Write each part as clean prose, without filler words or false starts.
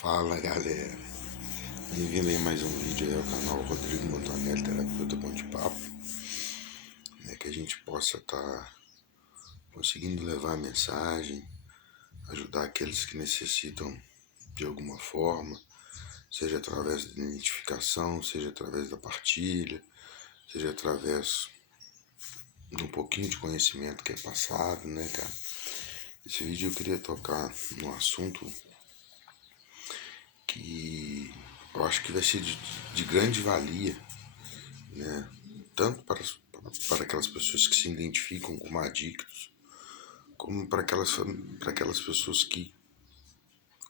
Fala galera, bem-vindo aí a mais um vídeo aí ao canal Rodrigo Montanelli, terapeuta bom de papo, que a gente possa estar conseguindo levar a mensagem, ajudar aqueles que necessitam de alguma forma, seja através da identificação, seja através da partilha, seja através de um pouquinho de conhecimento que é passado, né, cara? Esse vídeo eu queria tocar num assunto que eu acho que vai ser de grande valia, né? Tanto para aquelas pessoas que se identificam como adictos, como para aquelas pessoas que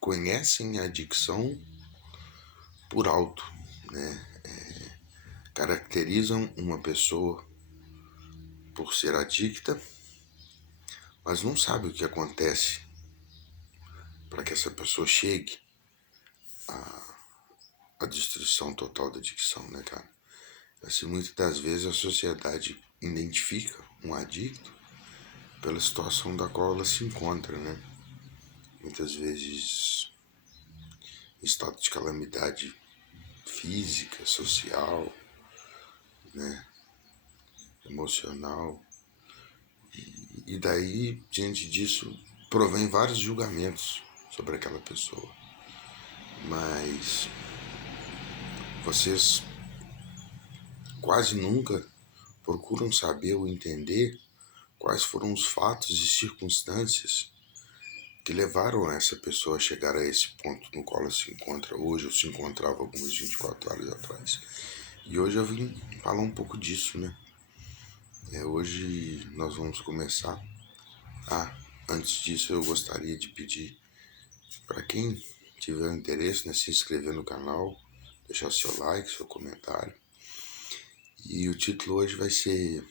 conhecem a adicção por alto, né? Caracterizam uma pessoa por ser adicta, mas não sabe o que acontece para que essa pessoa chegue à destruição total da adicção, né, cara? Assim, muitas das vezes a sociedade identifica um adicto pela situação da qual ela se encontra, né? Muitas vezes em estado de calamidade física, social, né, emocional. E daí, diante disso, provém vários julgamentos sobre aquela pessoa. Mas vocês quase nunca procuram saber ou entender quais foram os fatos e circunstâncias que levaram essa pessoa a chegar a esse ponto no qual ela se encontra hoje, ou se encontrava algumas 24 horas atrás. E hoje eu vim falar um pouco disso, né? Hoje nós vamos começar. Antes disso eu gostaria de pedir para quem tiver interesse, né, se inscrever no canal, deixar seu like, seu comentário. E o título hoje vai ser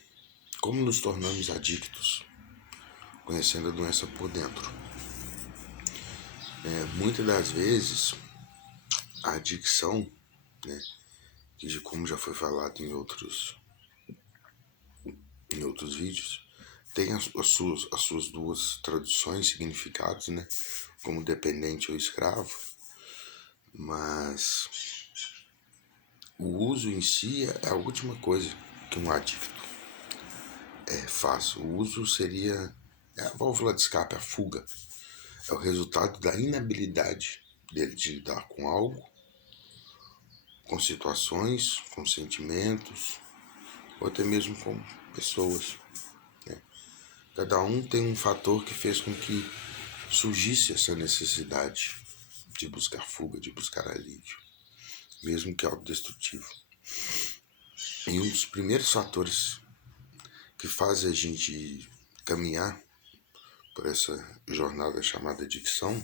Como nos tornamos adictos, conhecendo a doença por dentro. Muitas das vezes a adicção, né, que como já foi falado em outros vídeos, tem as suas duas traduções, significados, né, como dependente ou escravo, mas o uso em si é a última coisa que um adicto faz. O uso seria a válvula de escape, a fuga. É o resultado da inabilidade dele de lidar com algo, com situações, com sentimentos, ou até mesmo com pessoas. Né? Cada um tem um fator que fez com que surgisse essa necessidade de buscar fuga, de buscar alívio, mesmo que autodestrutivo. E um dos primeiros fatores que faz a gente caminhar por essa jornada chamada adicção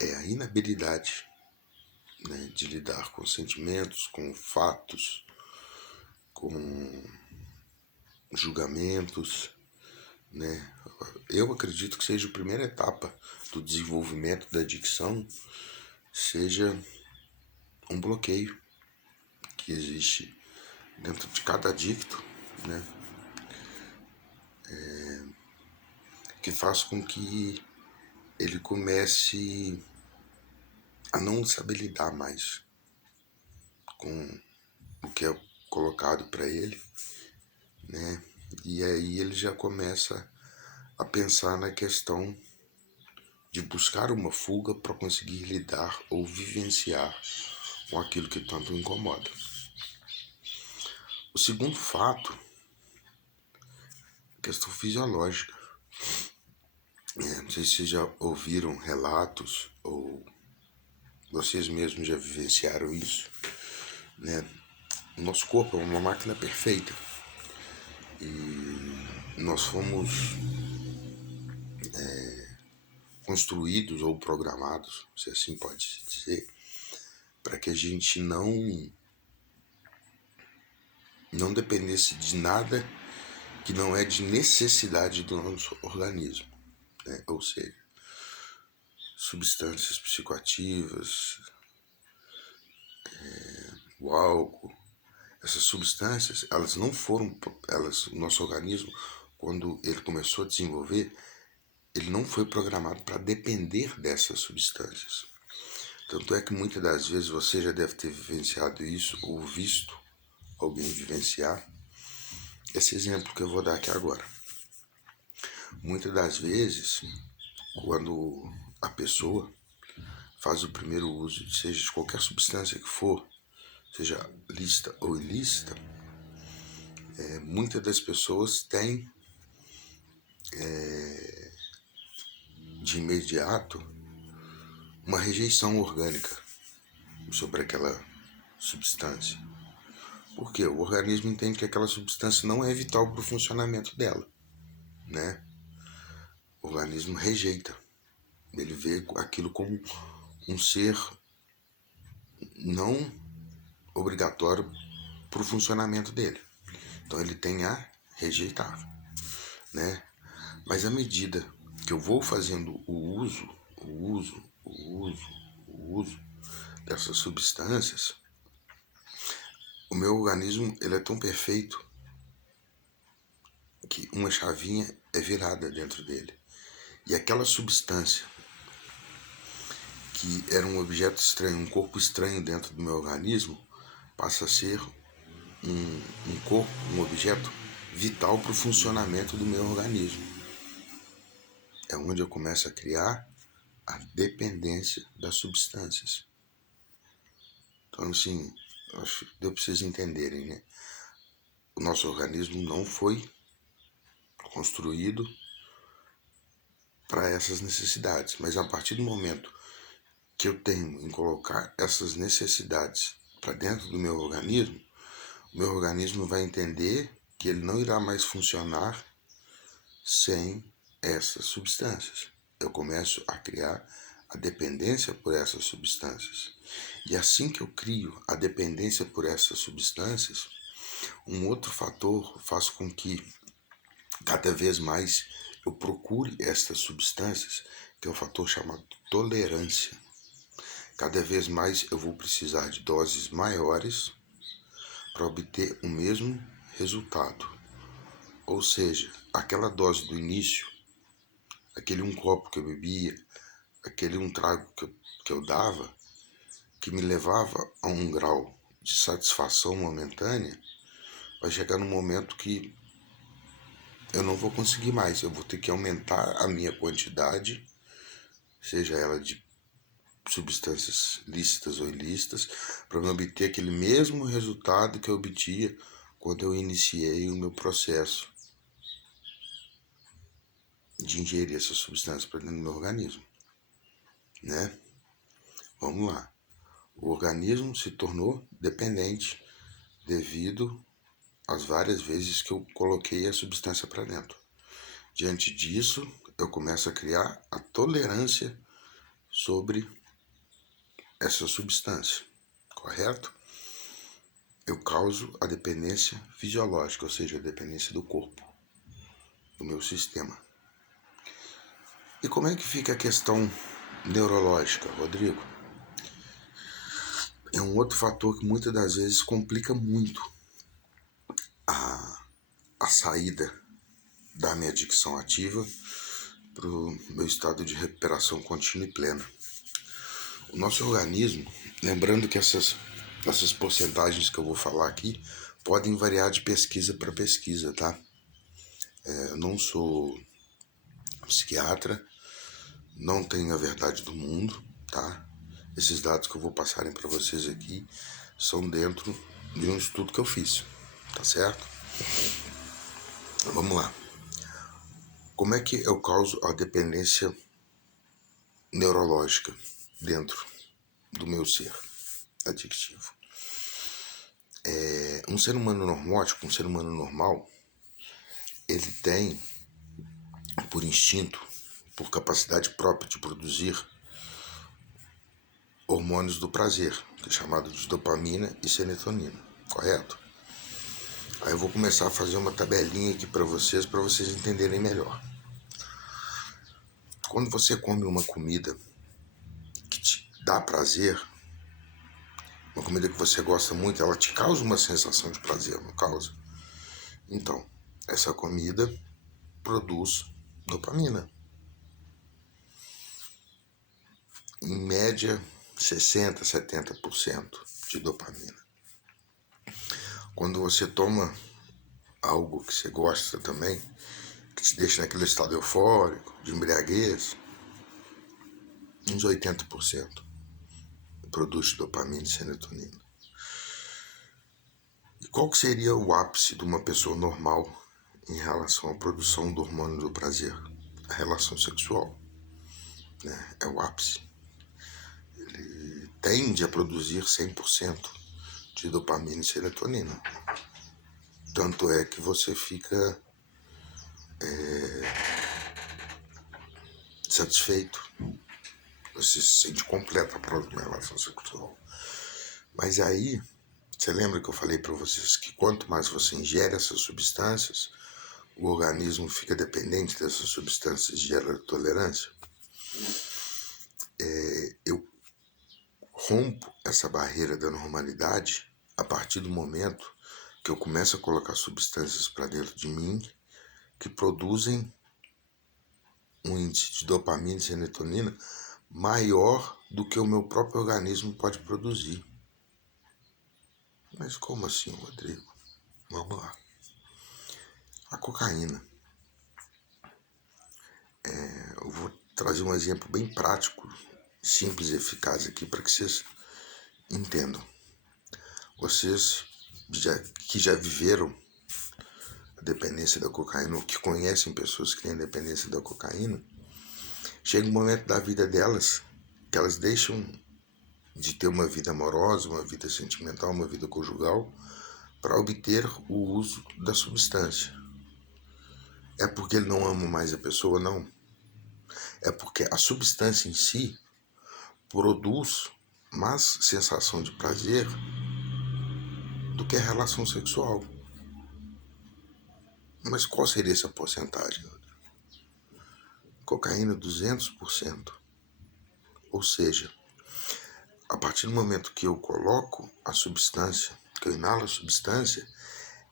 é a inabilidade, né, de lidar com sentimentos, com fatos, com julgamentos, né? Eu acredito que seja a primeira etapa do desenvolvimento da adicção, seja um bloqueio que existe dentro de cada adicto, né? Que faz com que ele comece a não saber lidar mais com o que é colocado para ele, né? E aí ele já começa a pensar na questão de buscar uma fuga para conseguir lidar ou vivenciar com aquilo que tanto o incomoda. O segundo fato, questão fisiológica. Não sei se vocês já ouviram relatos ou vocês mesmos já vivenciaram isso, né? O nosso corpo é uma máquina perfeita e nós fomos construídos ou programados, se assim pode se dizer, para que a gente não dependesse de nada que não é de necessidade do nosso organismo, né? Ou seja, substâncias psicoativas, o álcool, essas substâncias, o nosso organismo, quando ele começou a desenvolver, ele não foi programado para depender dessas substâncias. Tanto é que muitas das vezes você já deve ter vivenciado isso ou visto alguém vivenciar esse exemplo que eu vou dar aqui agora. Muitas das vezes, quando a pessoa faz o primeiro uso, seja de qualquer substância que for, seja lícita ou ilícita, muitas das pessoas têm de imediato uma rejeição orgânica sobre aquela substância. Porque o organismo entende que aquela substância não é vital para o funcionamento dela, né? O organismo rejeita. Ele vê aquilo como um ser não obrigatório para o funcionamento dele. Então ele tem a rejeitar, né? Mas à medida que eu vou fazendo o uso dessas substâncias, o meu organismo ele é tão perfeito que uma chavinha é virada dentro dele. E aquela substância que era um objeto estranho, um corpo estranho dentro do meu organismo, passa a ser um corpo, um objeto vital para o funcionamento do meu organismo. É onde eu começo a criar a dependência das substâncias. Então, assim, acho que deu para vocês entenderem, né? O nosso organismo não foi construído para essas necessidades, mas a partir do momento que eu tenho em colocar essas necessidades para dentro do meu organismo, o meu organismo vai entender que ele não irá mais funcionar sem essas substâncias. Eu começo a criar a dependência por essas substâncias. E assim que eu crio a dependência por essas substâncias, um outro fator faz com que cada vez mais eu procure estas substâncias, que é o fator chamado tolerância. Cada vez mais eu vou precisar de doses maiores para obter o mesmo resultado. Ou seja, aquela dose do início, aquele um copo que eu bebia, aquele um trago que eu dava, que me levava a um grau de satisfação momentânea, vai chegar num momento que eu não vou conseguir mais. Eu vou ter que aumentar a minha quantidade, seja ela de substâncias lícitas ou ilícitas, para me obter aquele mesmo resultado que eu obtinha quando eu iniciei o meu processo de ingerir essa substância para dentro do meu organismo, né? Vamos lá. O organismo se tornou dependente devido às várias vezes que eu coloquei a substância para dentro. Diante disso, eu começo a criar a tolerância sobre essa substância, correto? Eu causo a dependência fisiológica, ou seja, a dependência do corpo, do meu sistema. E como é que fica a questão neurológica, Rodrigo? É um outro fator que muitas das vezes complica muito a saída da minha adicção ativa para o meu estado de recuperação contínua e plena. O nosso organismo, lembrando que essas porcentagens que eu vou falar aqui podem variar de pesquisa para pesquisa, tá? Eu não sou psiquiatra, não tenho a verdade do mundo, tá? Esses dados que eu vou passarem para vocês aqui são dentro de um estudo que eu fiz, tá certo? Vamos lá. Como é que eu causo a dependência neurológica dentro do meu ser adictivo? Um ser humano normótico, um ser humano normal, ele tem, por instinto, por capacidade própria de produzir hormônios do prazer, que é chamado de dopamina e serotonina, correto? Aí eu vou começar a fazer uma tabelinha aqui para vocês entenderem melhor. Quando você come uma comida que te dá prazer, uma comida que você gosta muito, ela te causa uma sensação de prazer, não causa? Então, essa comida produz dopamina. em média 60%, 70% de dopamina. Quando você toma algo que você gosta também, que te deixa naquele estado eufórico, de embriaguez, uns 80% produz dopamina e serotonina. E qual que seria o ápice de uma pessoa normal em relação à produção do hormônio do prazer? A relação sexual, né? É o ápice. Ele tende a produzir 100% de dopamina e serotonina. Tanto é que você fica satisfeito, você se sente completa após uma relação sexual. Mas aí, você lembra que eu falei para vocês que quanto mais você ingere essas substâncias, o organismo fica dependente dessas substâncias e gera tolerância? Eu rompo essa barreira da normalidade a partir do momento que eu começo a colocar substâncias para dentro de mim que produzem um índice de dopamina e serotonina maior do que o meu próprio organismo pode produzir. Mas como assim, Rodrigo? Vamos lá. A cocaína. Eu vou trazer um exemplo bem prático, simples e eficaz aqui para que vocês entendam. Vocês que já viveram a dependência da cocaína, ou que conhecem pessoas que têm dependência da cocaína, chega um momento da vida delas que elas deixam de ter uma vida amorosa, uma vida sentimental, uma vida conjugal, para obter o uso da substância. É porque ele não ama mais a pessoa? Não. É porque a substância em si produz mais sensação de prazer do que a relação sexual. Mas qual seria essa porcentagem? Cocaína 200%. Ou seja, a partir do momento que eu coloco a substância, que eu inalo a substância,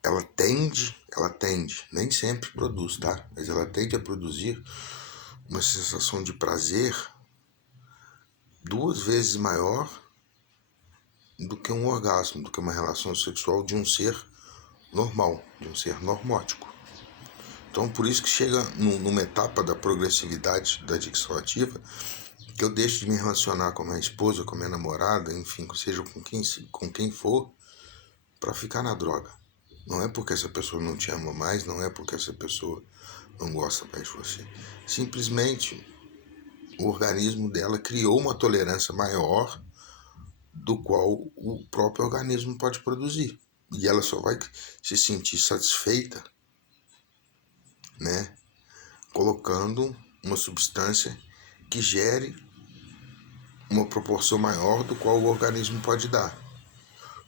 ela tende, nem sempre produz, tá? Mas ela tende a produzir uma sensação de prazer 2 vezes maior do que um orgasmo, do que uma relação sexual de um ser normal, de um ser normótico. Então, por isso que chega numa etapa da progressividade da adicção ativa, que eu deixo de me relacionar com a minha esposa, com a minha namorada, enfim, seja com quem for, para ficar na droga. Não é porque essa pessoa não te ama mais, não é porque essa pessoa não gosta mais de você. Simplesmente o organismo dela criou uma tolerância maior do qual o próprio organismo pode produzir. E ela só vai se sentir satisfeita, né, colocando uma substância que gere uma proporção maior do qual o organismo pode dar.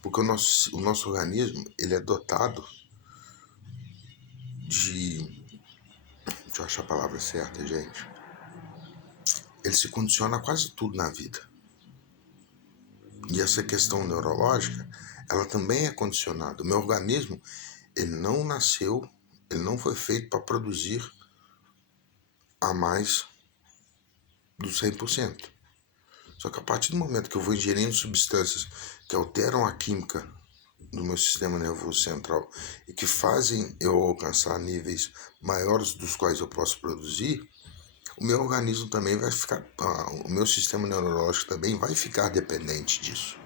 Porque o nosso organismo, ele é dotado de... Deixa eu achar a palavra certa, gente. Ele se condiciona a quase tudo na vida. E essa questão neurológica, ela também é condicionada. O meu organismo, ele não nasceu, ele não foi feito para produzir a mais do 100%. Só que a partir do momento que eu vou ingerindo substâncias que alteram a química do meu sistema nervoso central e que fazem eu alcançar níveis maiores dos quais eu posso produzir, o meu organismo também vai ficar, o meu sistema neurológico também vai ficar dependente disso.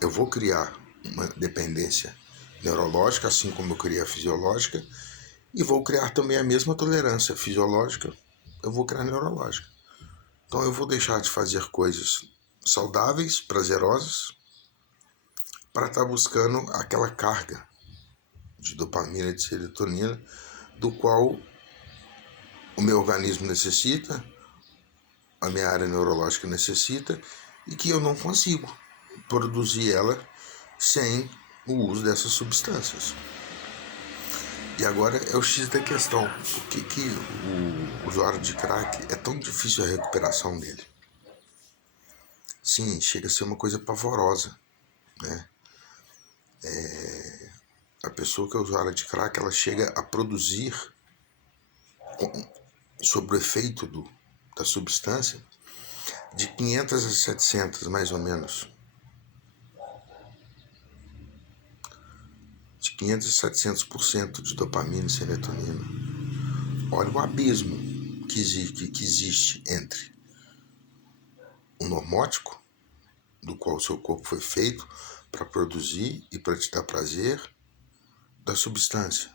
Eu vou criar uma dependência neurológica, assim como eu criei a fisiológica, e vou criar também a mesma tolerância fisiológica, eu vou criar neurológica. Então eu vou deixar de fazer coisas saudáveis, prazerosas, para estar buscando aquela carga de dopamina e de serotonina do qual o meu organismo necessita, a minha área neurológica necessita, e que eu não consigo produzir ela sem o uso dessas substâncias. E agora é o X da questão. Por que o usuário de crack é tão difícil a recuperação dele? Sim, chega a ser uma coisa pavorosa, né? A pessoa que é usuária de crack, ela chega a produzir, sobre o efeito da substância, de 500 a 700, mais ou menos. De 500 a 700% de dopamina e serotonina. Olha o abismo que existe entre o normótico, do qual o seu corpo foi feito para produzir e para te dar prazer, da substância.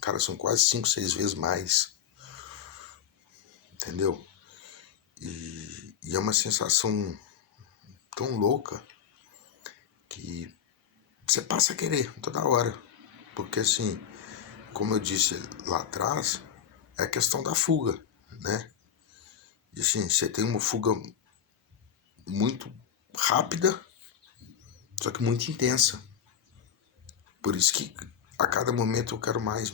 Cara, são quase 5, 6 vezes mais. Entendeu? E é uma sensação tão louca que você passa a querer toda hora. Porque assim, como eu disse lá atrás, é a questão da fuga, né? E assim, você tem uma fuga muito rápida, só que muito intensa. Por isso que a cada momento eu quero mais.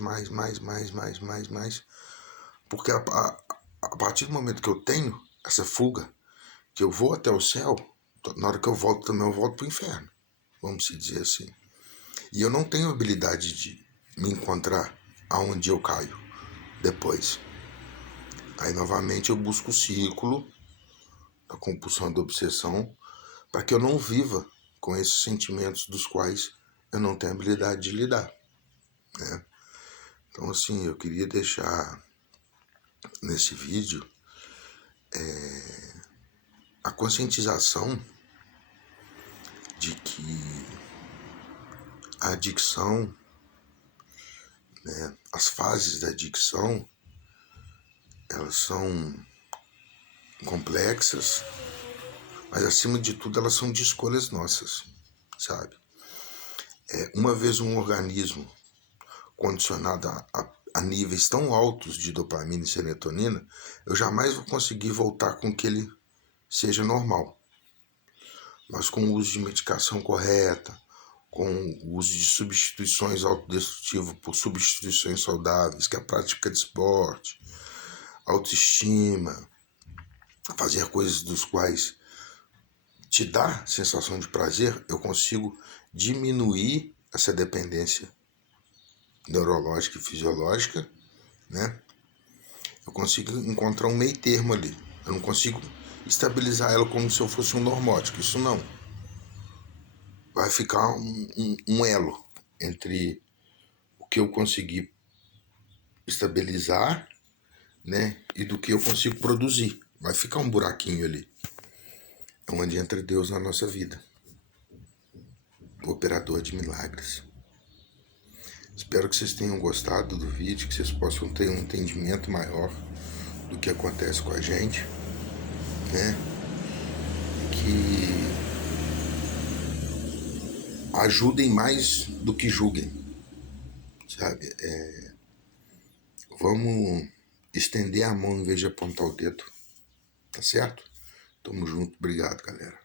Porque a partir do momento que eu tenho essa fuga, que eu vou até o céu, na hora que eu volto também eu volto pro inferno, vamos se dizer assim. E eu não tenho habilidade de me encontrar aonde eu caio depois. Aí novamente eu busco o ciclo da compulsão e da obsessão para que eu não viva com esses sentimentos dos quais eu não tenho habilidade de lidar, né? Então assim, eu queria deixar nesse vídeo a conscientização de que a adicção, né, as fases da adicção, elas são complexas, mas acima de tudo elas são de escolhas nossas, sabe? Uma vez um organismo condicionado a níveis tão altos de dopamina e serotonina, eu jamais vou conseguir voltar com que ele seja normal. Mas com o uso de medicação correta, com o uso de substituições autodestrutivas por substituições saudáveis, que é a prática de esporte, autoestima, fazer coisas dos quais te dá sensação de prazer, eu consigo diminuir essa dependência neurológica e fisiológica, né? Eu consigo encontrar um meio termo ali. Eu não consigo estabilizar ela como se eu fosse um normótico, isso não. Vai ficar um elo entre o que eu consegui estabilizar, né, e do que eu consigo produzir. Vai ficar um buraquinho ali. É onde entra Deus na nossa vida, o operador de milagres. Espero que vocês tenham gostado do vídeo, que vocês possam ter um entendimento maior do que acontece com a gente, né? Que ajudem mais do que julguem, sabe? Vamos estender a mão em vez de apontar o dedo, tá certo? Tamo junto, obrigado, galera.